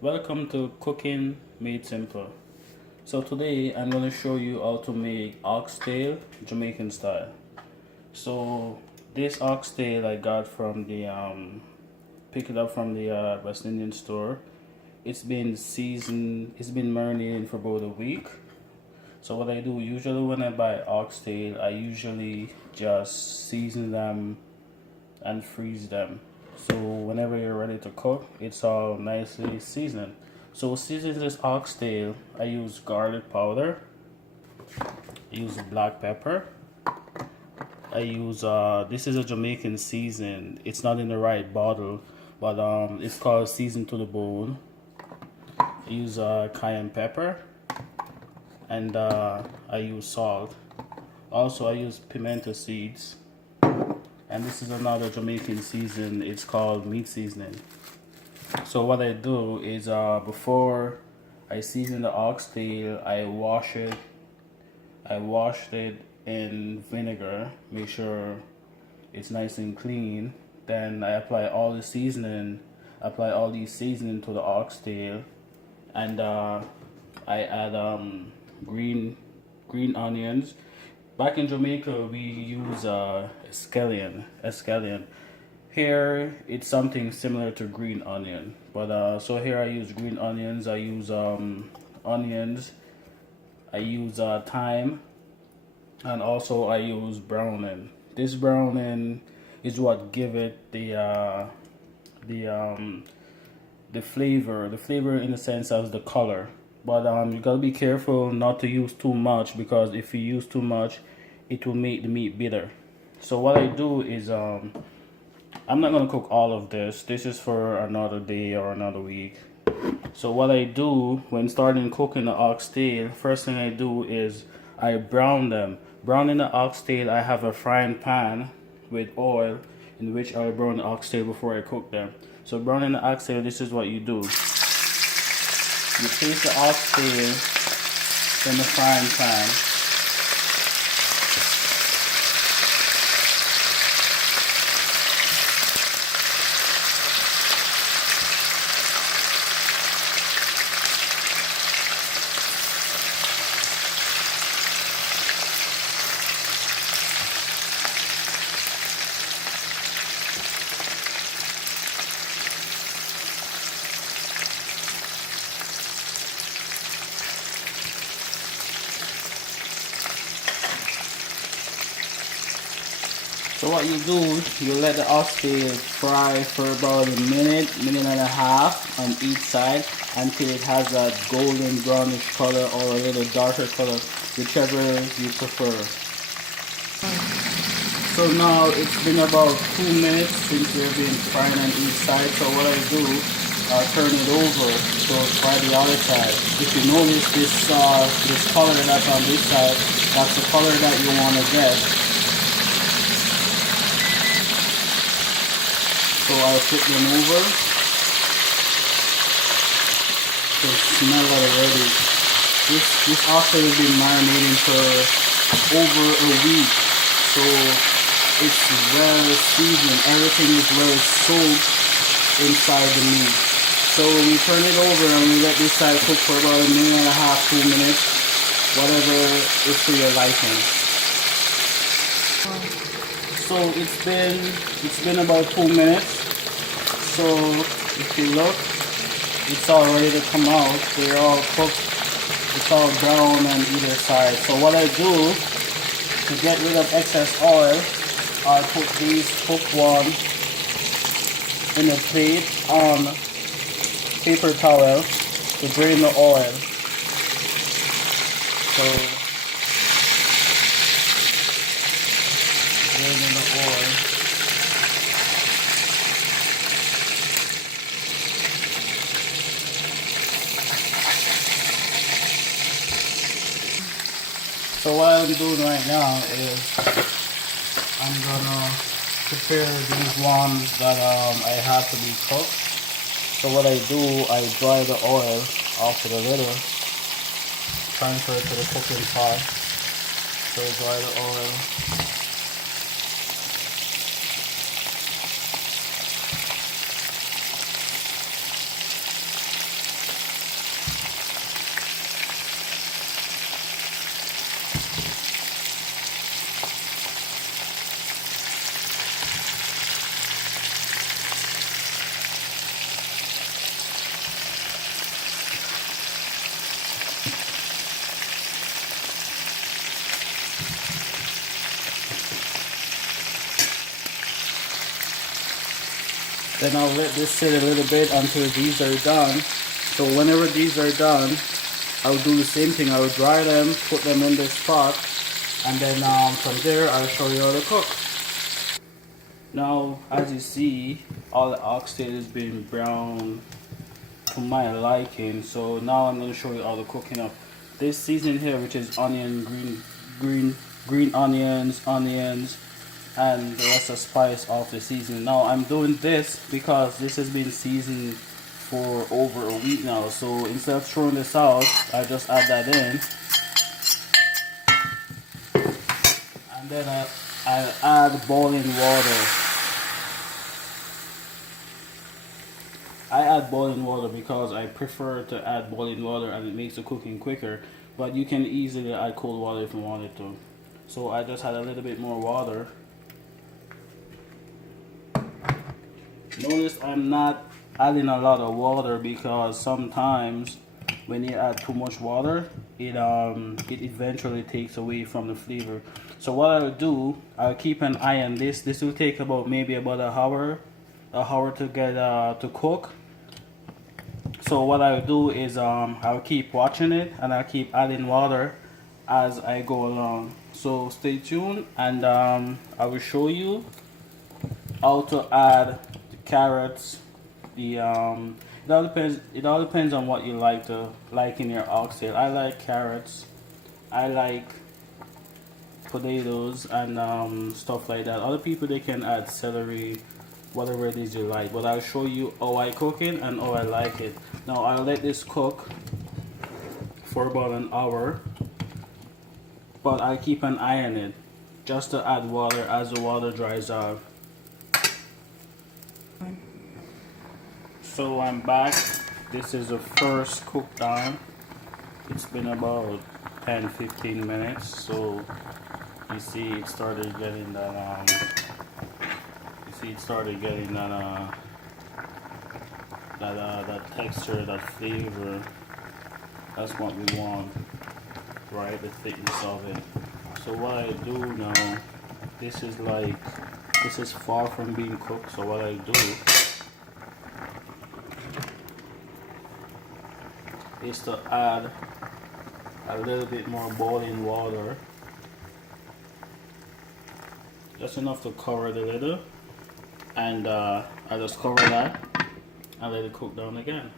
Welcome to Cooking Made Simple. So today I'm going to show you how to make oxtail Jamaican style. So this oxtail I got from the pick it up from the West Indian store. It's been seasoned, it's been marinated for about a week. So what I do usually when I buy oxtail, I usually just season them and freeze them. So whenever you're ready to cook, it's all nicely seasoned. So season this oxtail, I use garlic powder, I use black pepper, I use this is a Jamaican season. It's not in the right bottle, but it's called season to the bone. I use cayenne pepper, and I use salt. Also I use pimento seeds. And this is another Jamaican season. It's called meat seasoning. So what I do is before I season the oxtail, I wash it. I washed it in vinegar. Make sure it's nice and clean. Then I apply all the seasoning. Apply all these seasoning to the oxtail, and I add green onions. Back in Jamaica, we use escallion. Here, it's something similar to green onion. But so here I use green onions. I use onions. I use thyme, and also I use browning. This browning is what give it the flavor. The flavor in the sense of the color. But you gotta be careful not to use too much, because if you use too much, it will make the meat bitter. So what I do is I'm not gonna cook all of this. This is for another day or another week. So what I do when starting cooking the oxtail, first thing I do is I brown them. Browning the oxtail, I have a frying pan with oil in which I brown the oxtail before I cook them. So browning the oxtail, this is what you do. You place the oxtail in the frying pan. So what you do, you let the oxtail fry for about a minute, minute and a half on each side until it has that golden brownish color or a little darker color, whichever you prefer. So now it's been about 2 minutes since they've been frying on each side. So what I do, I turn it over to fry the other side. If you notice this color that's on this side, that's the color that you want to get. So I'll flip them over. So smell it already. This oxtail has been marinating for over a week. So it's well seasoned. Everything is well soaked inside the meat. So we turn it over and we let this side cook for about a minute and a half, 2 minutes. Whatever is to your liking. So it's been about 2 minutes. So if you look, it's all ready to come out. They're all cooked. It's all brown on either side. So what I do to get rid of excess oil, I put these cooked ones in a plate on paper towel to drain the oil. So draining the oil. So what I'm doing right now is I'm gonna prepare these ones that I have to be cooked. So what I do, I dry the oil off with a little, transfer it to the cooking pot. So dry the oil. Then I'll let this sit a little bit until these are done. So whenever these are done, I'll do the same thing. I'll dry them, put them in this pot, and then from there I'll show you how to cook. Now, as you see, all the oxtail is being brown to my liking. So now I'm going to show you all the cooking up. This seasoning here, which is onion, green onions, and the rest of spice of the seasoning. Now I'm doing this because this has been seasoned for over a week now. So instead of throwing this out, I just add that in, and then I add boiling water. I add boiling water because I prefer to add boiling water and it makes the cooking quicker, but you can easily add cold water if you wanted to. So I just add a little bit more water. Notice I'm not adding a lot of water because sometimes when you add too much water, it eventually takes away from the flavor. So what I'll do, I'll keep an eye on this. This will take maybe about an hour to get to cook. So what I'll do is I'll keep watching it and I'll keep adding water as I go along. So stay tuned, and I will show you how to add the carrots. It all depends on what you like in your oxtail. I like carrots. I like potatoes and stuff like that. Other people, they can add celery, whatever it is you like, but I'll show you how I cook it and how I like it. Now I'll let this cook for about an hour, but I keep an eye on it just to add water as the water dries out. So I'm back. This is the first cook down. It's been about 10-15 minutes. So you see it started getting that that texture, that flavor. That's what we want, right? The thickness of it. So what I do now, this is far from being cooked. So what I do is to add a little bit more boiling water, just enough to cover the lid, and I just cover that and let it cook down again.